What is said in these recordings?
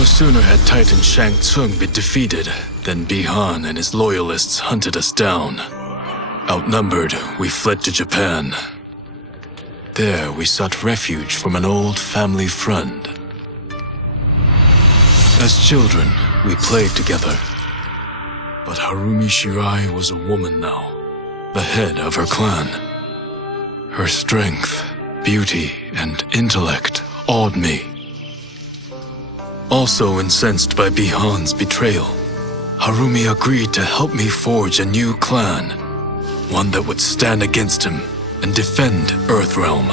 No sooner had Titan Shang Tsung been defeated than Bihan and his loyalists hunted us down. Outnumbered, we fled to Japan. There, we sought refuge from an old family friend. As children, we played together. But Harumi Shirai was a woman now, the head of her clan. Her strength, beauty, and intellect awed me. Also incensed by Bihan's betrayal, Harumi agreed to help me forge a new clan, one that would stand against him and defend Earthrealm.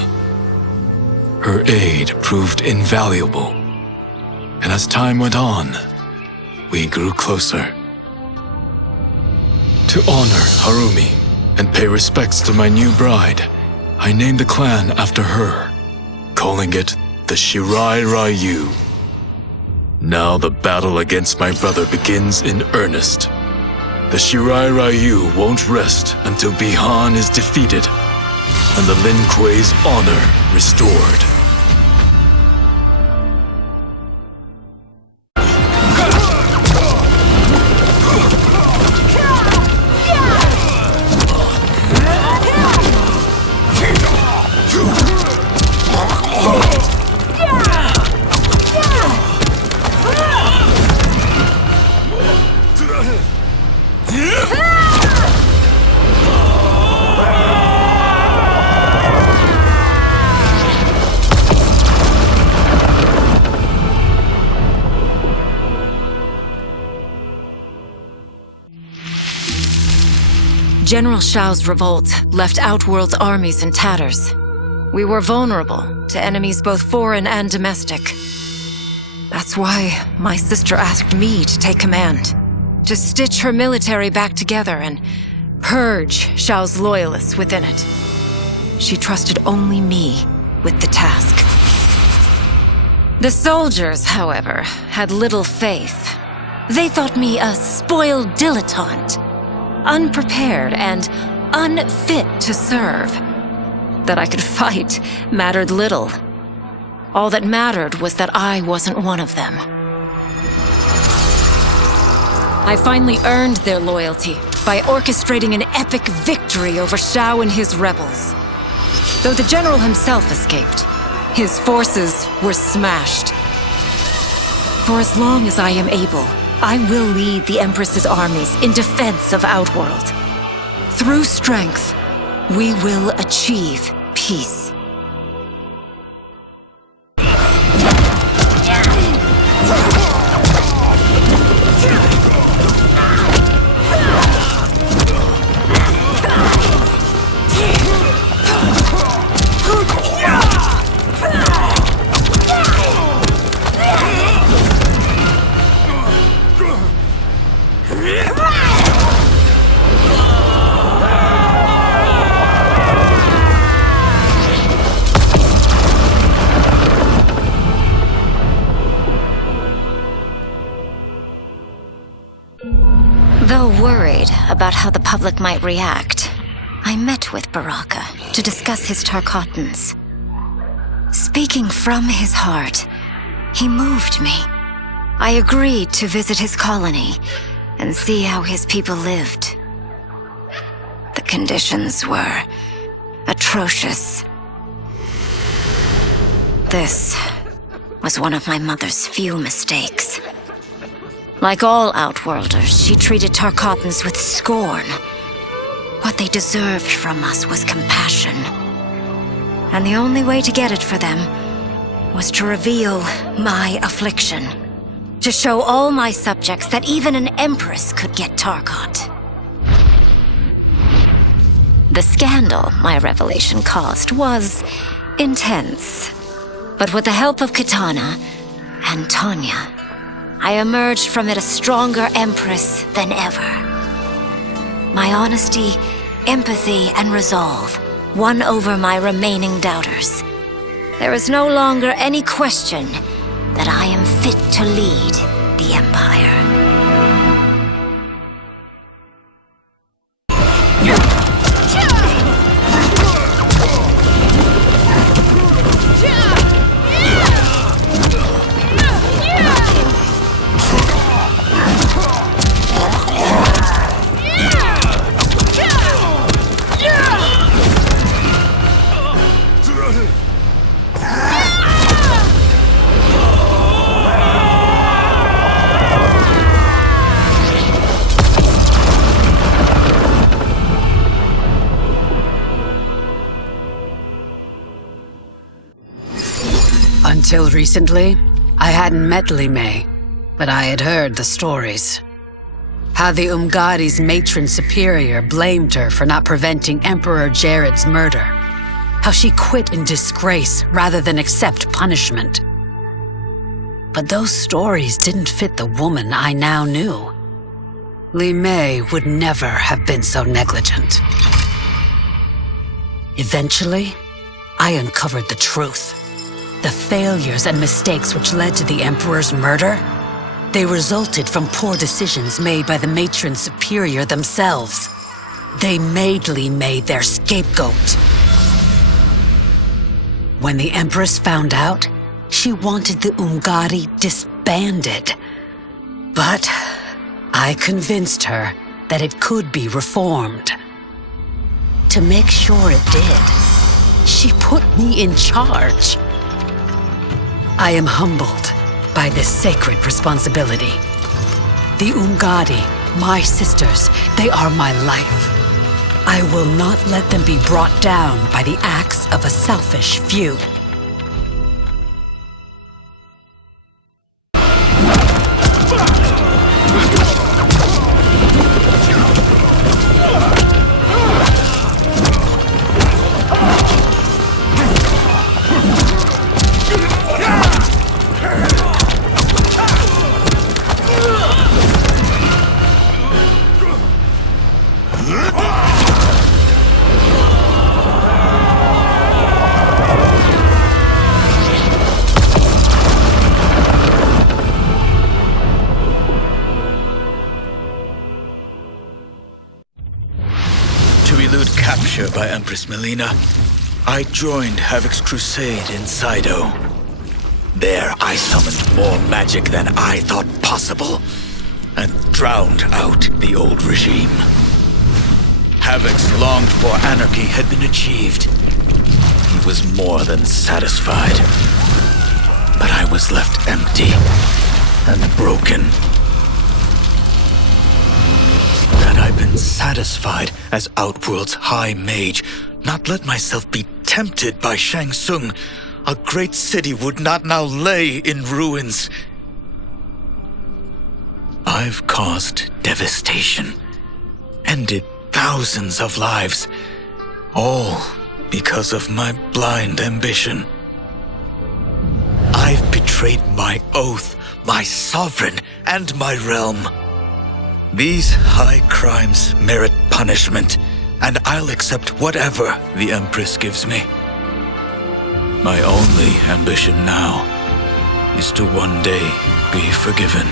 Her aid proved invaluable, and as time went on, we grew closer. To honor Harumi and pay respects to my new bride, I named the clan after her, calling it the Shirai Ryu. Now the battle against my brother begins in earnest. The Shirai Ryu won't rest until Bihan is defeated and the Lin Kuei's honor restored. General Shao's revolt left Outworld's armies in tatters. We were vulnerable to enemies both foreign and domestic. That's why my sister asked me to take command, to stitch her military back together and purge Shao's loyalists within it. She trusted only me with the task. The soldiers, however, had little faith. They thought me a spoiled dilettante, unprepared and unfit to serve. That I could fight mattered little. All that mattered was that I wasn't one of them. I finally earned their loyalty by orchestrating an epic victory over Shao and his rebels. Though the general himself escaped, his forces were smashed. For as long as I am able, I will lead the Empress's armies in defense of Outworld. Through strength, we will achieve peace. Though worried about how the public might react, I met with Baraka to discuss his Tarkatans. Speaking from his heart, he moved me. I agreed to visit his colony and see how his people lived. The conditions were atrocious. This was one of my mother's few mistakes. Like all Outworlders, she treated Tarkatans with scorn. What they deserved from us was compassion. And the only way to get it for them was to reveal my affliction. To show all my subjects that even an Empress could get Tarkat. The scandal my revelation caused was intense. But with the help of Kitana and Tanya, I emerged from it a stronger Empress than ever. My honesty, empathy, and resolve won over my remaining doubters. There is no longer any question that I am fit to lead the Empire. Until recently, I hadn't met Li Mei, but I had heard the stories. How the Umgadi's matron superior blamed her for not preventing Emperor Jared's murder. How she quit in disgrace rather than accept punishment. But those stories didn't fit the woman I now knew. Li Mei would never have been so negligent. Eventually, I uncovered the truth. The failures and mistakes which led to the Emperor's murder, they resulted from poor decisions made by the matron superior themselves. They made Li Mei their scapegoat. When the Empress found out, she wanted the Umgadi disbanded. But I convinced her that it could be reformed. To make sure it did, she put me in charge. I am humbled by this sacred responsibility. The Umgadi, my sisters, they are my life. I will not let them be brought down by the acts of a selfish few. Captured by Empress Mileena, I joined Havik's crusade in Saido. There I summoned more magic than I thought possible, and drowned out the old regime. Havik's longed-for anarchy had been achieved. He was more than satisfied. But I was left empty and broken. Had I been satisfied as Outworld's High Mage, not let myself be tempted by Shang Tsung, a great city would not now lay in ruins. I've caused devastation, ended thousands of lives, all because of my blind ambition. I've betrayed my oath, my sovereign, and my realm. These high crimes merit punishment, and I'll accept whatever the Empress gives me. My only ambition now is to one day be forgiven.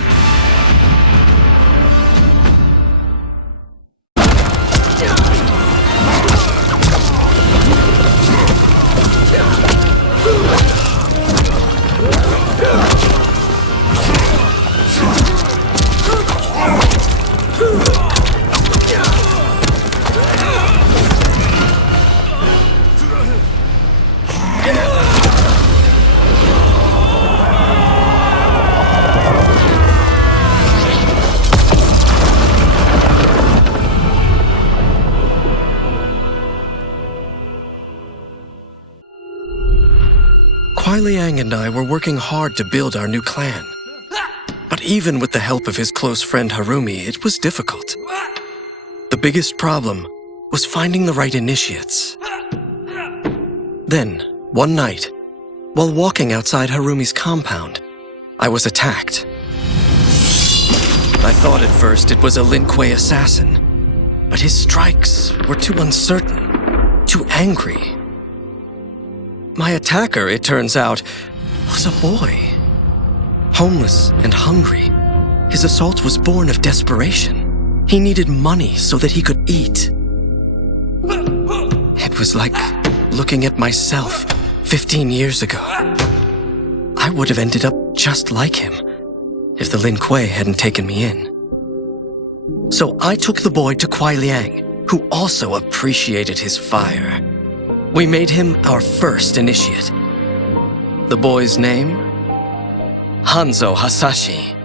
Liang and I were working hard to build our new clan. But even with the help of his close friend Harumi, it was difficult. The biggest problem was finding the right initiates. Then, one night, while walking outside Harumi's compound, I was attacked. I thought at first it was a Lin Kuei assassin, but his strikes were too uncertain, too angry. My attacker, it turns out, was a boy. Homeless and hungry, his assault was born of desperation. He needed money so that he could eat. It was like looking at myself 15 years ago. I would have ended up just like him if the Lin Kuei hadn't taken me in. So I took the boy to Kuai Liang, who also appreciated his fire. We made him our first initiate. The boy's name? Hanzo Hasashi.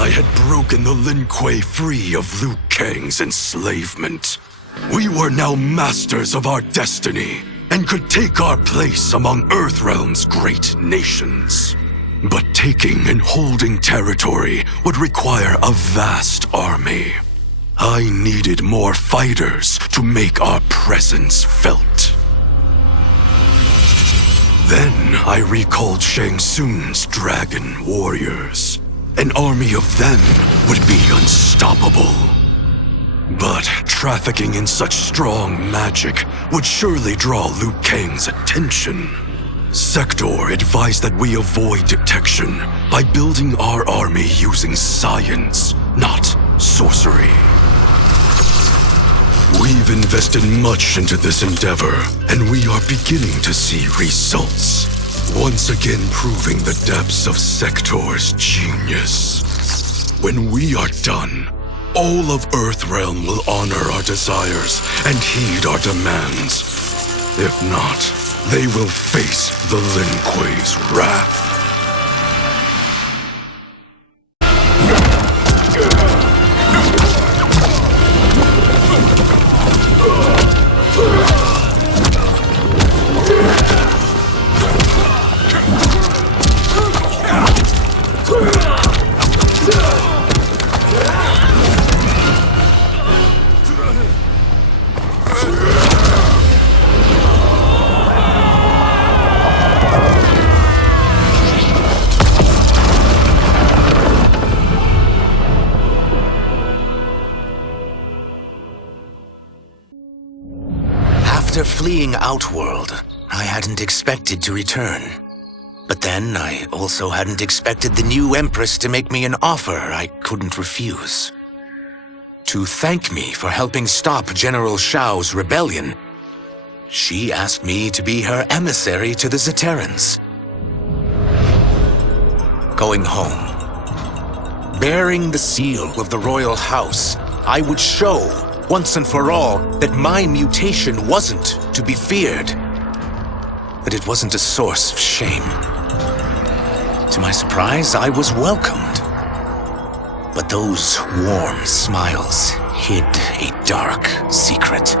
I had broken the Lin Kuei free of Liu Kang's enslavement. We were now masters of our destiny and could take our place among Earthrealm's great nations. But taking and holding territory would require a vast army. I needed more fighters to make our presence felt. Then I recalled Shang Tsung's dragon warriors. An army of them would be unstoppable. But trafficking in such strong magic would surely draw Liu Kang's attention. Sector advised that we avoid detection by building our army using science, not sorcery. We've invested much into this endeavor, and we are beginning to see results. Once again proving the depths of Sector's genius. When we are done, all of Earthrealm will honor our desires and heed our demands. If not, they will face the Lin Kuei's wrath. After fleeing Outworld, I hadn't expected to return. But then, I also hadn't expected the new Empress to make me an offer I couldn't refuse. To thank me for helping stop General Shao's rebellion, she asked me to be her emissary to the Zaterrans. Going home, bearing the seal of the royal house, I would show once and for all that my mutation wasn't to be feared, that it wasn't a source of shame. To my surprise, I was welcomed. But those warm smiles hid a dark secret.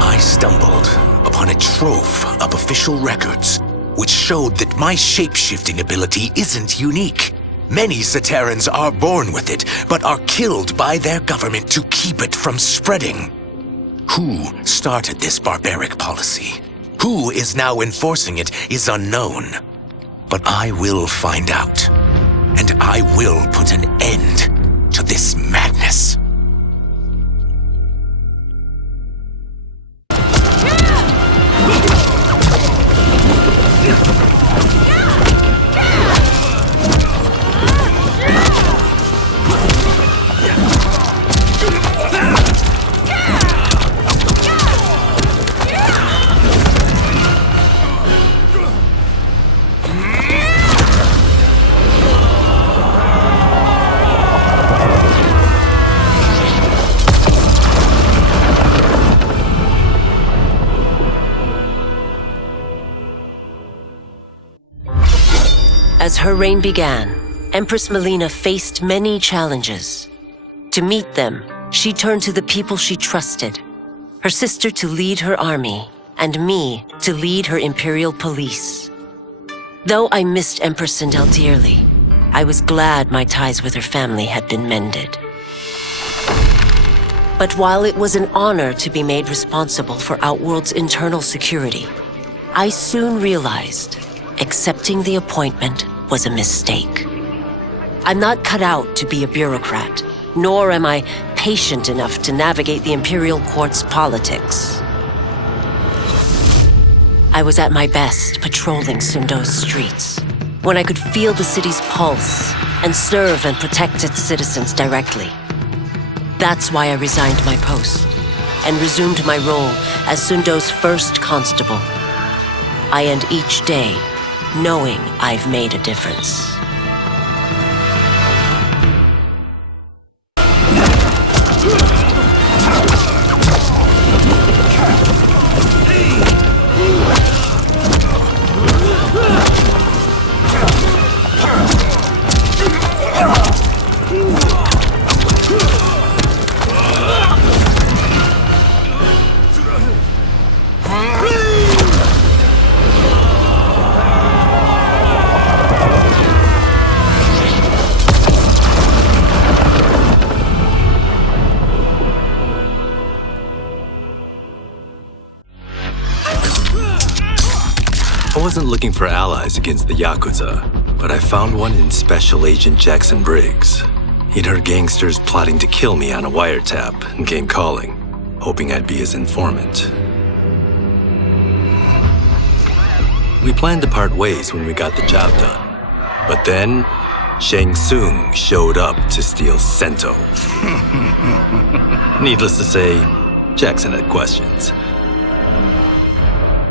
I stumbled upon a trove of official records, which showed that my shape-shifting ability isn't unique. Many Zaterrans are born with it, but are killed by their government to keep it from spreading. Who started this barbaric policy? Who is now enforcing it is unknown. But I will find out, and I will put an end to this madness. As her reign began, Empress Mileena faced many challenges. To meet them, she turned to the people she trusted, her sister to lead her army, and me to lead her imperial police. Though I missed Empress Sindel dearly, I was glad my ties with her family had been mended. But while it was an honor to be made responsible for Outworld's internal security, I soon realized accepting the appointment was a mistake. I'm not cut out to be a bureaucrat, nor am I patient enough to navigate the Imperial Court's politics. I was at my best patrolling Sundo's streets, when I could feel the city's pulse and serve and protect its citizens directly. That's why I resigned my post and resumed my role as Sundo's first constable. I end each day knowing I've made a difference. wasn't looking for allies against the Yakuza, but I found one in Special Agent Jackson Briggs. He'd heard gangsters plotting to kill me on a wiretap and came calling, hoping I'd be his informant. We planned to part ways when we got the job done. But then, Shang Tsung showed up to steal Sento. Needless to say, Jackson had questions.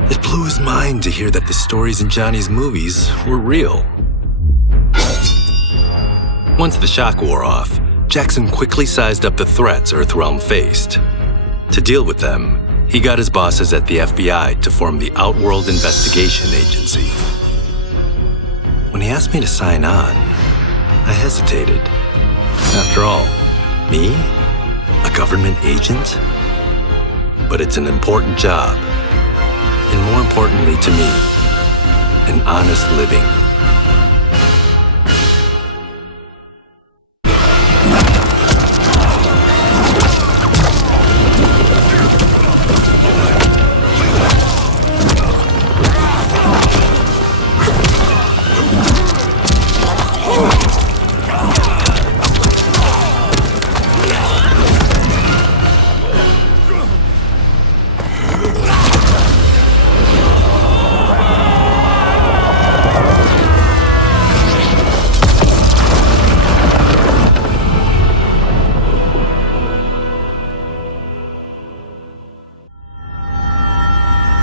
It blew his mind to hear that the stories in Johnny's movies were real. Once the shock wore off, Jackson quickly sized up the threats Earthrealm faced. To deal with them, he got his bosses at the FBI to form the Outworld Investigation Agency. When he asked me to sign on, I hesitated. After all, me? A government agent? But it's an important job. And more importantly to me, an honest living.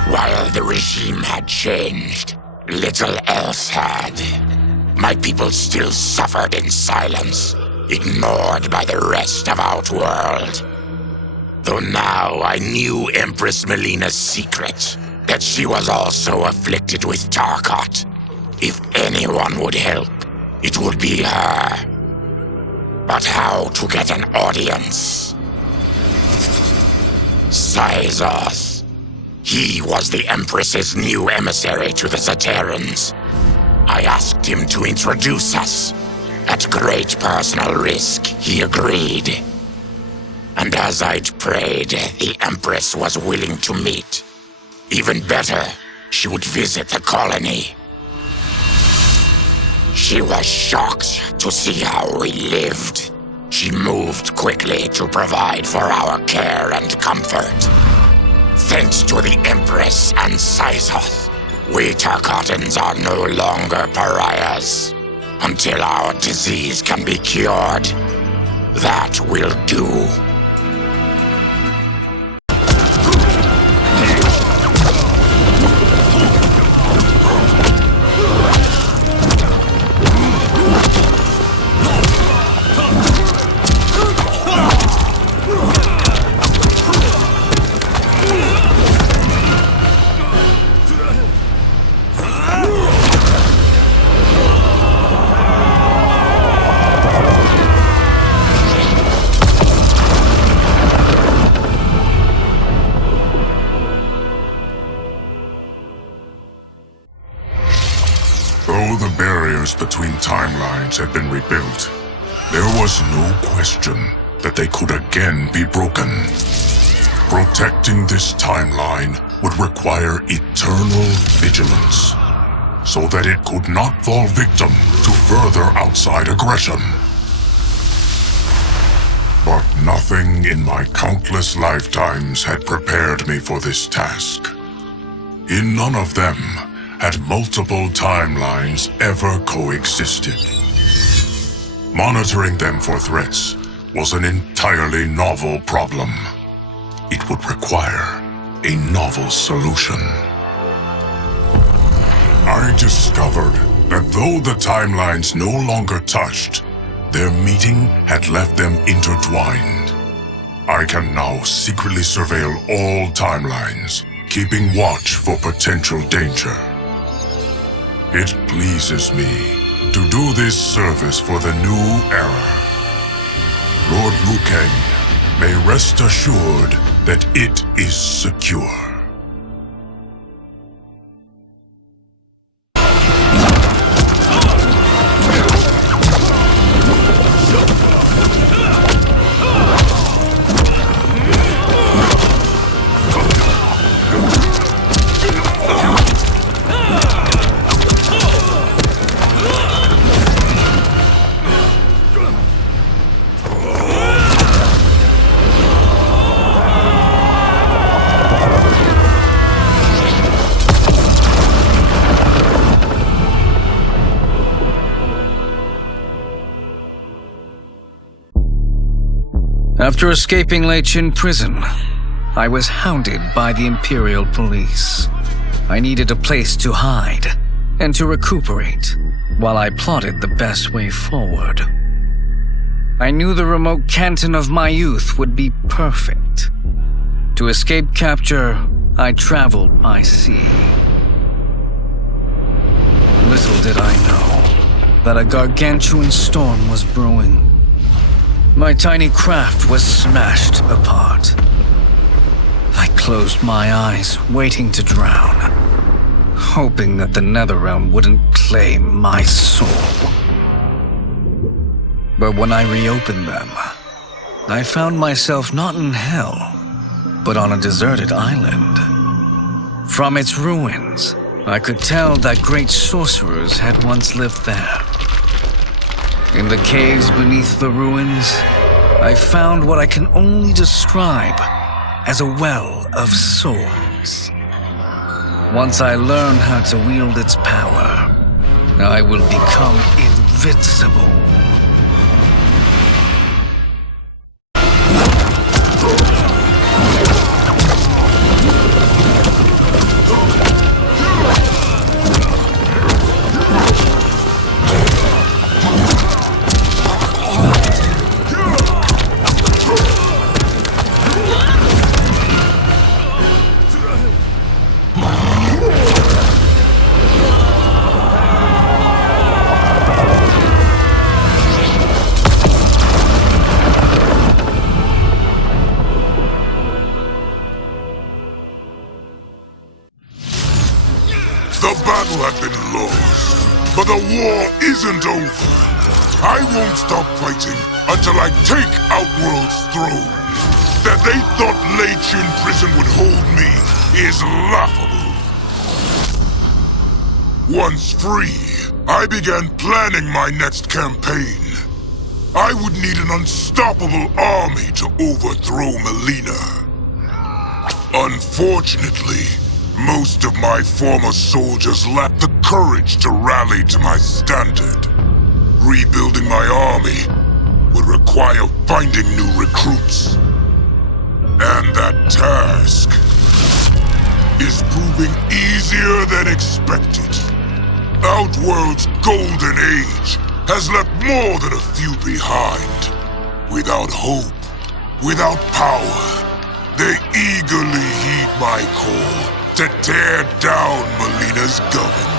While the regime had changed, little else had. My people still suffered in silence, ignored by the rest of Outworld. Though now I knew Empress Mileena's secret, that she was also afflicted with Tarkat. If anyone would help, it would be her. But how to get an audience? Syzoth. He was the Empress's new emissary to the Zaterrans. I asked him to introduce us. At great personal risk, he agreed. And as I'd prayed, the Empress was willing to meet. Even better, she would visit the colony. She was shocked to see how we lived. She moved quickly to provide for our care and comfort. Thanks to the Empress and Syzoth, we Tarkatans are no longer pariahs. Until our disease can be cured, that will do. Though the barriers between timelines had been rebuilt, there was no question that they could again be broken. Protecting this timeline would require eternal vigilance, so that it could not fall victim to further outside aggression. But nothing in my countless lifetimes had prepared me for this task. In none of them had multiple timelines ever coexisted. Monitoring them for threats was an entirely novel problem. It would require a novel solution. I discovered that though the timelines no longer touched, their meeting had left them intertwined. I can now secretly surveil all timelines, keeping watch for potential danger. It pleases me to do this service for the new era. Lord Liu Kang may rest assured that it is secure. After escaping Lei Chin prison, I was hounded by the Imperial Police. I needed a place to hide and to recuperate while I plotted the best way forward. I knew the remote canton of my youth would be perfect. To escape capture, I traveled by sea. Little did I know that a gargantuan storm was brewing. My tiny craft was smashed apart. I closed my eyes, waiting to drown, hoping that the Netherrealm wouldn't claim my soul. But when I reopened them, I found myself not in hell, but on a deserted island. From its ruins, I could tell that great sorcerers had once lived there. In the caves beneath the ruins, I found what I can only describe as a well of souls. Once I learn how to wield its power, I will become invincible. But the war isn't over. I won't stop fighting until I take Outworld's throne. That they thought Lei Chin prison would hold me is laughable. Once free, I began planning my next campaign. I would need an unstoppable army to overthrow Mileena. Unfortunately, most of my former soldiers lacked the courage to rally to my standard. Rebuilding my army would require finding new recruits. And that task is proving easier than expected. Outworld's golden age has left more than a few behind. Without hope, without power, they eagerly heed my call to tear down Mileena's government.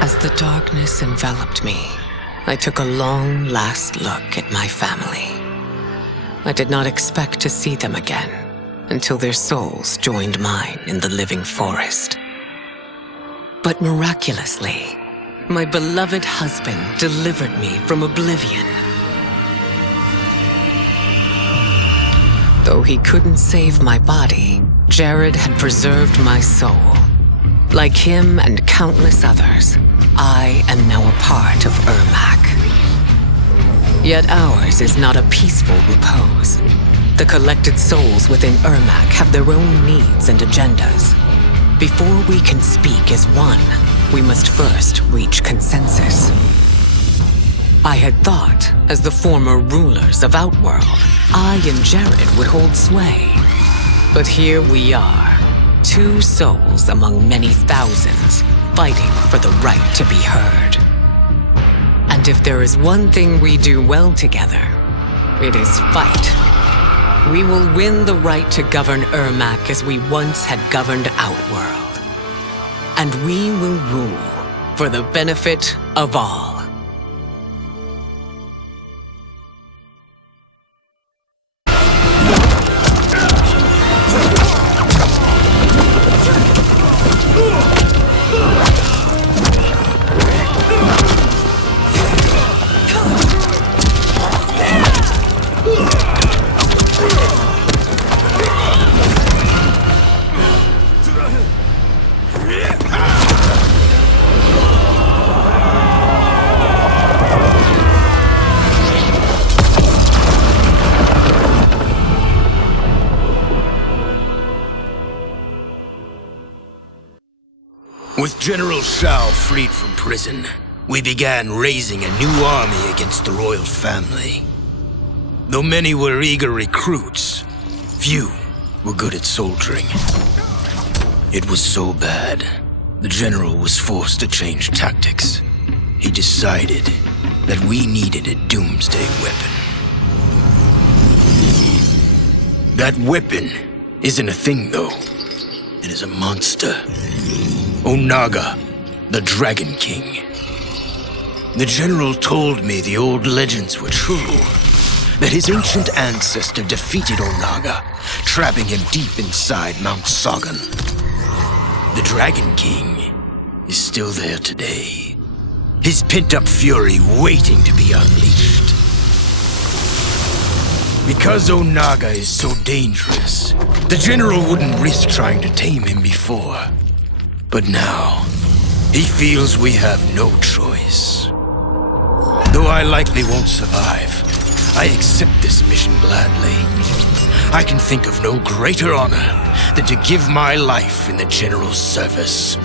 As the darkness enveloped me, I took a long last look at my family. I did not expect to see them again until their souls joined mine in the living forest. But miraculously, my beloved husband delivered me from oblivion. Though he couldn't save my body, Jared had preserved my soul. Like him and countless others, I am now a part of Ermac. Yet ours is not a peaceful repose. The collected souls within Ermac have their own needs and agendas. Before we can speak as one, we must first reach consensus. I had thought, as the former rulers of Outworld, I and Jared would hold sway. But here we are, two souls among many thousands, fighting for the right to be heard. And if there is one thing we do well together, it is fight. We will win the right to govern Ermac as we once had governed Outworld. And we will rule for the benefit of all. With General Shao freed from prison, we began raising a new army against the royal family. Though many were eager recruits, few were good at soldiering. It was so bad, the general was forced to change tactics. He decided that we needed a doomsday weapon. That weapon isn't a thing, though. It is a monster. Onaga, the Dragon King. The general told me the old legends were true, that his ancient ancestor defeated Onaga, trapping him deep inside Mount Sagan. The Dragon King is still there today, his pent-up fury waiting to be unleashed. Because Onaga is so dangerous, the general wouldn't risk trying to tame him before. But now, he feels we have no choice. Though I likely won't survive, I accept this mission gladly. I can think of no greater honor than to give my life in the general's service.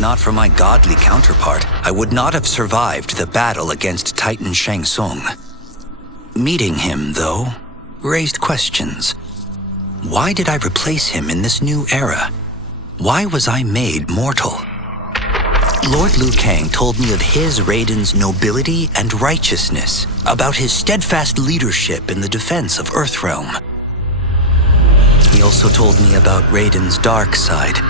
Not for my godly counterpart, I would not have survived the battle against Titan Shang Tsung. Meeting him, though, raised questions. Why did I replace him in this new era? Why was I made mortal? Lord Liu Kang told me of his Raiden's nobility and righteousness, about his steadfast leadership in the defense of Earthrealm. He also told me about Raiden's dark side,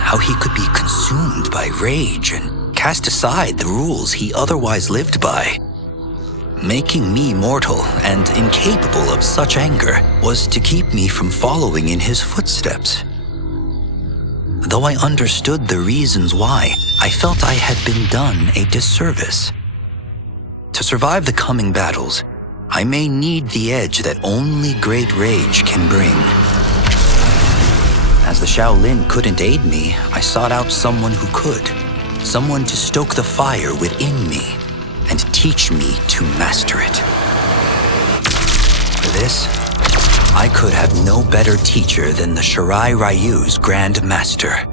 how he could be consumed by rage and cast aside the rules he otherwise lived by. Making me mortal and incapable of such anger was to keep me from following in his footsteps. Though I understood the reasons why, I felt I had been done a disservice. To survive the coming battles, I may need the edge that only great rage can bring. As the Shaolin couldn't aid me, I sought out someone who could. Someone to stoke the fire within me and teach me to master it. For this, I could have no better teacher than the Shirai Ryu's Grand Master.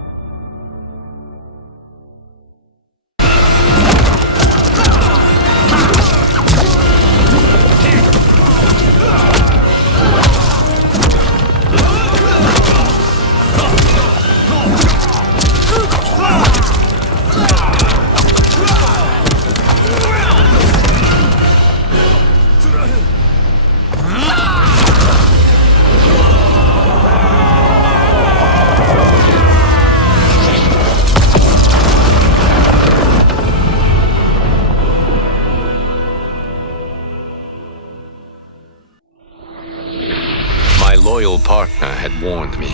Loyal partner had warned me.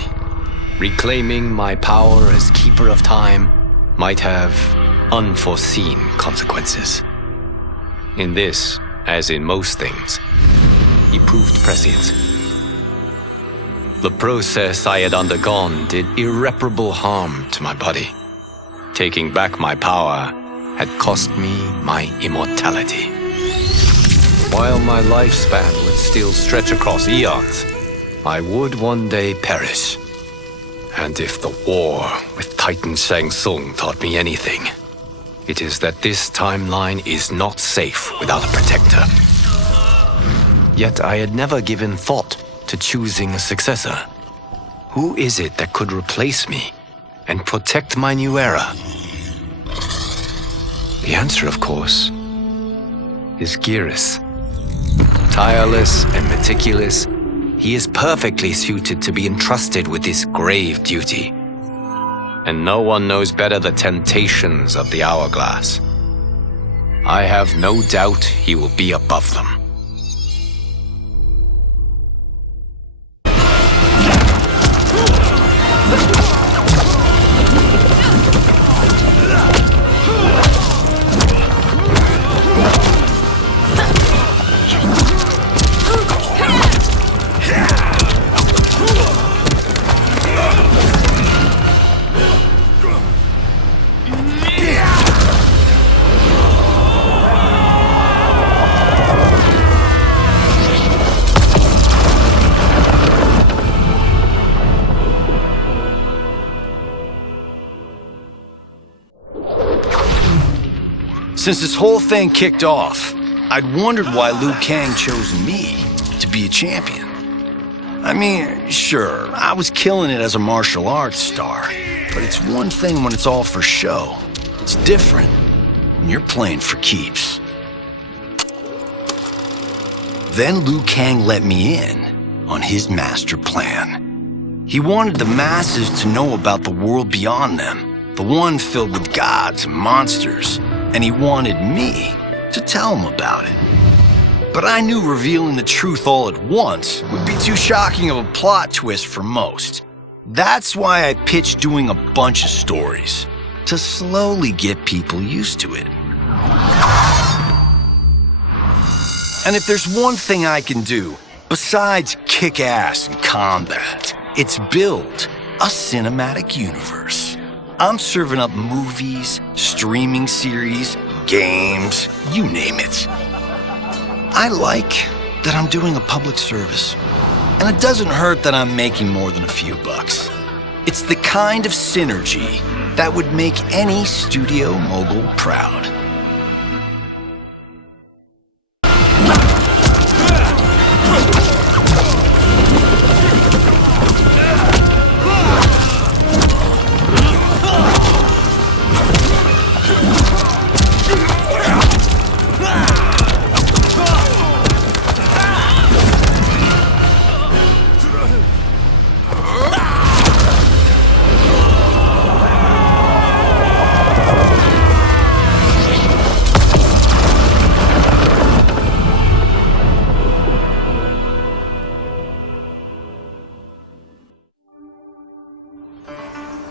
Reclaiming my power as Keeper of Time might have unforeseen consequences. In this, as in most things, he proved prescient. The process I had undergone did irreparable harm to my body. Taking back my power had cost me my immortality. While my lifespan would still stretch across eons, I would one day perish. And if the war with Titan Shang Tsung taught me anything, it is that this timeline is not safe without a protector. Yet I had never given thought to choosing a successor. Who is it that could replace me and protect my new era? The answer, of course, is Geras. Tireless and meticulous, he is perfectly suited to be entrusted with this grave duty. And no one knows better the temptations of the hourglass. I have no doubt he will be above them. Since this whole thing kicked off, I'd wondered why Liu Kang chose me to be a champion. I mean, sure, I was killing it as a martial arts star, but it's one thing when it's all for show. It's different when you're playing for keeps. Then Liu Kang let me in on his master plan. He wanted the masses to know about the world beyond them, the one filled with gods and monsters. And he wanted me to tell him about it. But I knew revealing the truth all at once would be too shocking of a plot twist for most. That's why I pitched doing a bunch of stories, to slowly get people used to it. And if there's one thing I can do, besides kick ass in combat, it's build a cinematic universe. I'm serving up movies, streaming series, games, you name it. I like that I'm doing a public service, and it doesn't hurt that I'm making more than a few bucks. It's the kind of synergy that would make any studio mogul proud.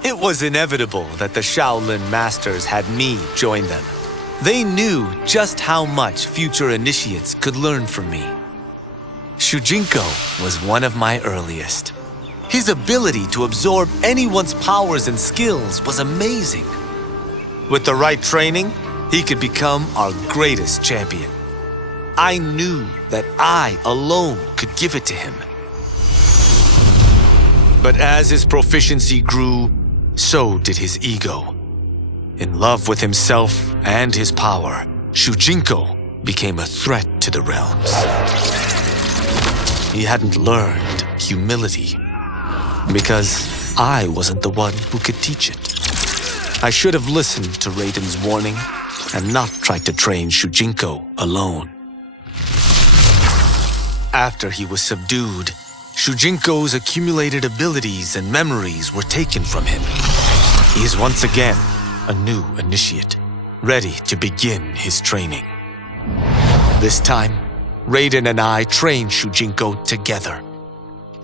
It was inevitable that the Shaolin Masters had me join them. They knew just how much future initiates could learn from me. Shujinko was one of my earliest. His ability to absorb anyone's powers and skills was amazing. With the right training, he could become our greatest champion. I knew that I alone could give it to him. But as his proficiency grew, so did his ego. In love with himself and his power, Shujinko became a threat to the realms. He hadn't learned humility, because I wasn't the one who could teach it. I should have listened to Raiden's warning and not tried to train Shujinko alone. After he was subdued, Shujinko's accumulated abilities and memories were taken from him. He is once again a new initiate, ready to begin his training. This time, Raiden and I train Shujinko together.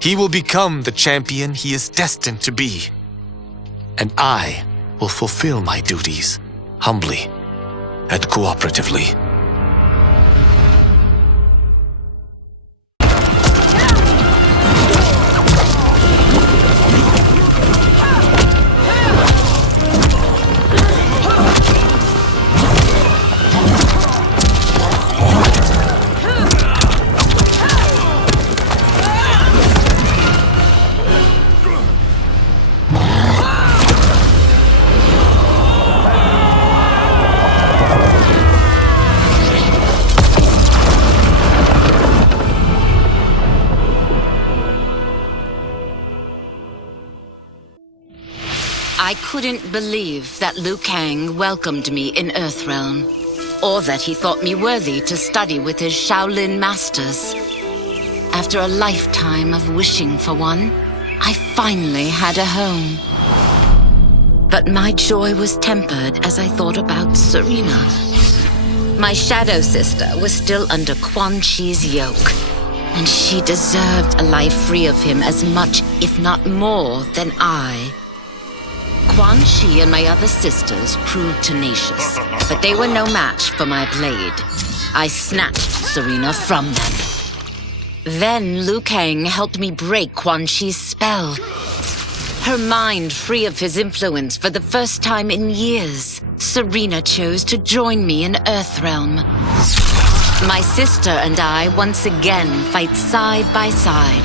He will become the champion he is destined to be. And I will fulfill my duties humbly and cooperatively. I couldn't believe that Liu Kang welcomed me in Earthrealm, or that he thought me worthy to study with his Shaolin masters. After a lifetime of wishing for one, I finally had a home. But my joy was tempered as I thought about Serena. My shadow sister was still under Quan Chi's yoke, and she deserved a life free of him as much, if not more, than I. Quan Chi and my other sisters proved tenacious, but they were no match for my blade. I snatched Serena from them. Then Liu Kang helped me break Quan Chi's spell. Her mind free of his influence for the first time in years, Serena chose to join me in Earthrealm. My sister and I once again fight side by side.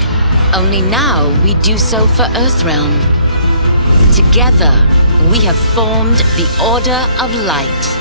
Only now we do so for Earthrealm. Together, we have formed the Order of Light.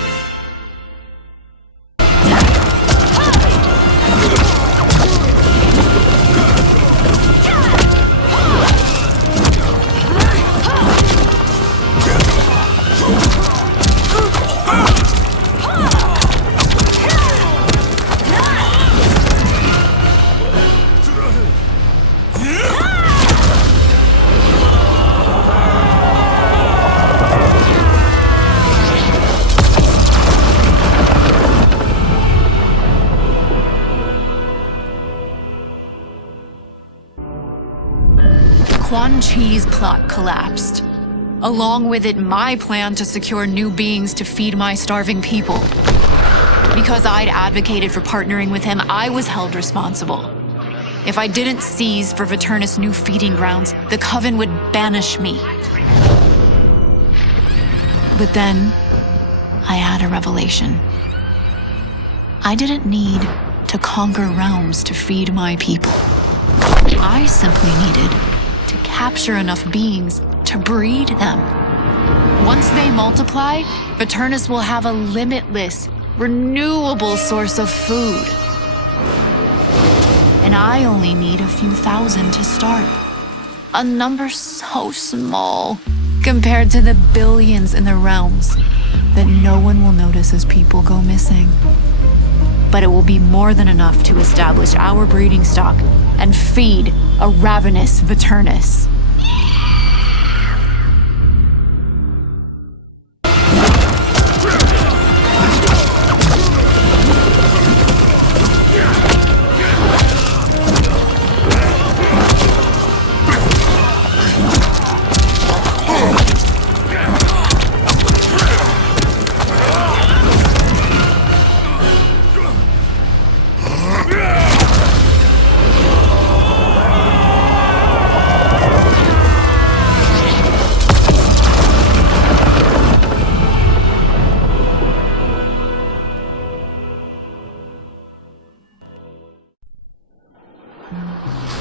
Quan Chi's plot collapsed. Along with it, my plan to secure new beings to feed my starving people. Because I'd advocated for partnering with him, I was held responsible. If I didn't seize for Viternus' new feeding grounds, the Coven would banish me. But then, I had a revelation. I didn't need to conquer realms to feed my people. I simply needed to capture enough beings to breed them. Once they multiply, Viternus will have a limitless, renewable source of food. And I only need a few thousand to start. A number so small compared to the billions in the realms that no one will notice as people go missing. But it will be more than enough to establish our breeding stock and feed a ravenous Viternus.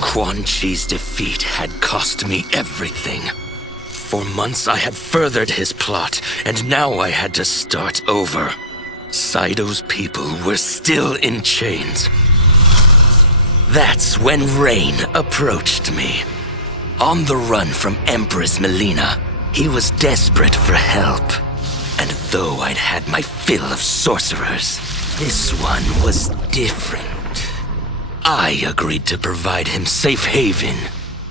Quan Chi's defeat had cost me everything. For months I had furthered his plot, and now I had to start over. Saido's people were still in chains. That's when Rain approached me. On the run from Empress Mileena, he was desperate for help. And though I'd had my fill of sorcerers, this one was different. I agreed to provide him safe haven.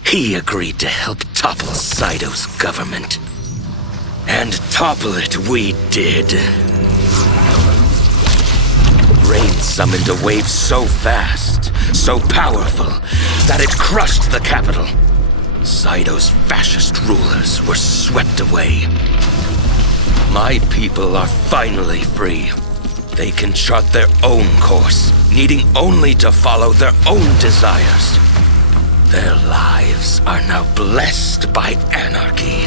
He agreed to help topple Saido's government. And topple it we did. Rain summoned a wave so fast, so powerful, that it crushed the capital. Saido's fascist rulers were swept away. My people are finally free. They can chart their own course, needing only to follow their own desires. Their lives are now blessed by anarchy.